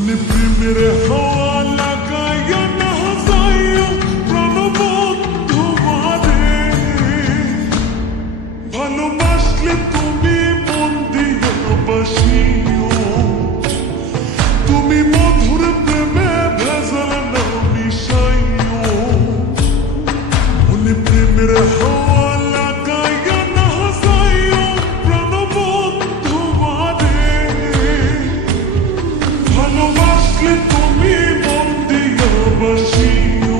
মনে প্রেমের হাওয়া লাগাইয়া না যাইও প্রাণবন্ধু মারে, ভালোবাসলে তুমি মন দিয়া বাসিও, তুমি মধুর প্রেমে ভেজাল না মিশাইও। মনে প্রেমের হাওয়া লাগাইয়া না যাইও প্রাণবন্ধু মারে, ভালোবাসলে তুমি মন দিয়া বাসিও,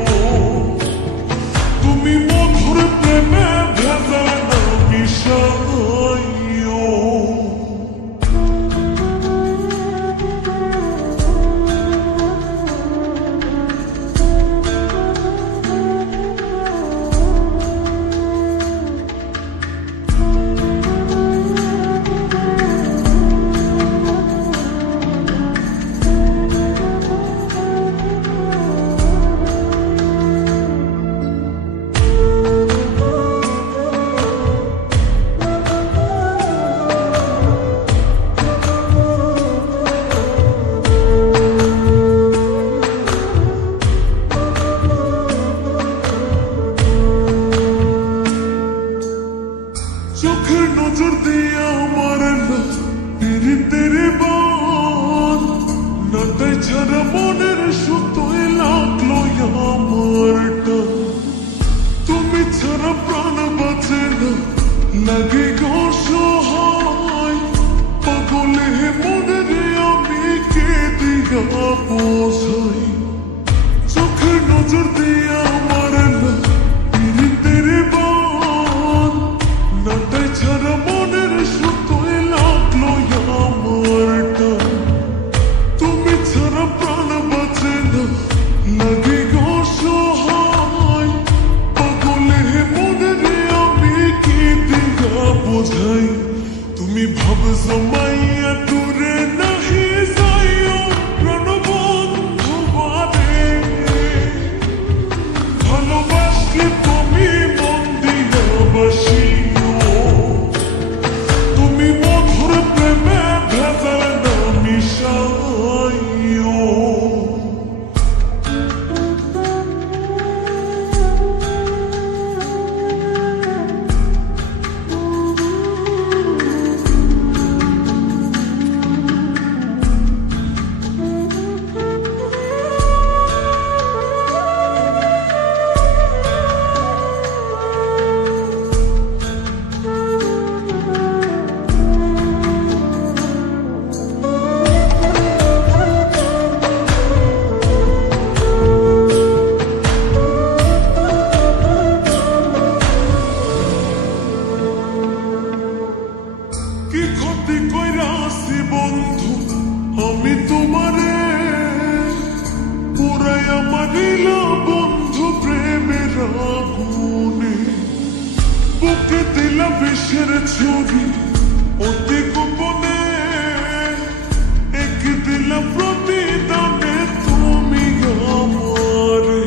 তুমি মধুর প্রেমে ভেজাল না মিশাইও। চোখের নজর দিয়ে আমার পীড়িতের বান নাটাই ছাড়া মনের সুতোয় লাগলো আমার টান, তুমি ছাড়া প্রাণ বাঁচে না লাগে অসহায়, পাগলে মনের আমি কে দিয়া বোঝাই। চোখের নজর দিয়ে আমার পীড়িতের বান নাটাই ছাড়া মনের সুতোয় লাগলো আমার টান, তুমি ছাড়া প্রাণ বাঁচে না লাগে অসহায়, পাগলে মনের আমি কি দিয়া বোঝাই। তুমি ভাব জমাইয়া দূরে নাহি যাইও প্রাণবন্ধু মারে, ভালোবাসলে তুমি মন দিয়া বাসিও, তুমি মধুর প্রেমে ভেজাল না মিশাইও। কি ক্ষতি কইরাছি বন্ধু আমি তোমারে, পুরাইয়া মারিলা বন্ধু প্রেমের আগুনে, বুকে দিলা বিষের ছুরি অতি গোপনে, এক দিলা প্রতিদানে তুমি আমারে।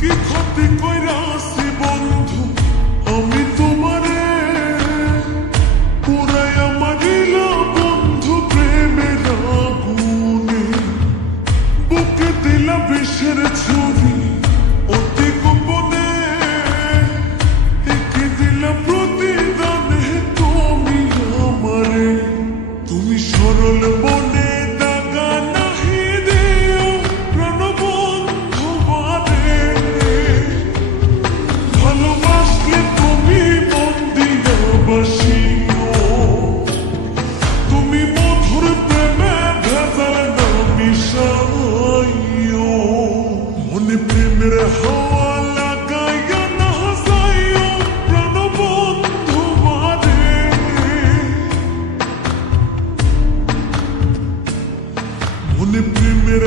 কি ক্ষতি কইরাছি বন্ধু আমি তোমারে, পুরাইয়া মারিলা বন্ধু প্রেমের আগুনে, বুকে দিলা বিষের ছুরি অতি গোপনে, একে দিলা প্রতিদানে তুমি আমারে। তুমি সরল মনে দাগা নাহি দিও প্রাণবন্ধু মারে, ভালোবাসলে তুমি মন দিয়া বাসিও, তুমি মধুর প্রেমে ভেজাল না মিশাইও। মনে প্রেমের হাওয়া লাগাইয়া না যাইও প্রাণবন্ধু মারে, মনে প্রেমের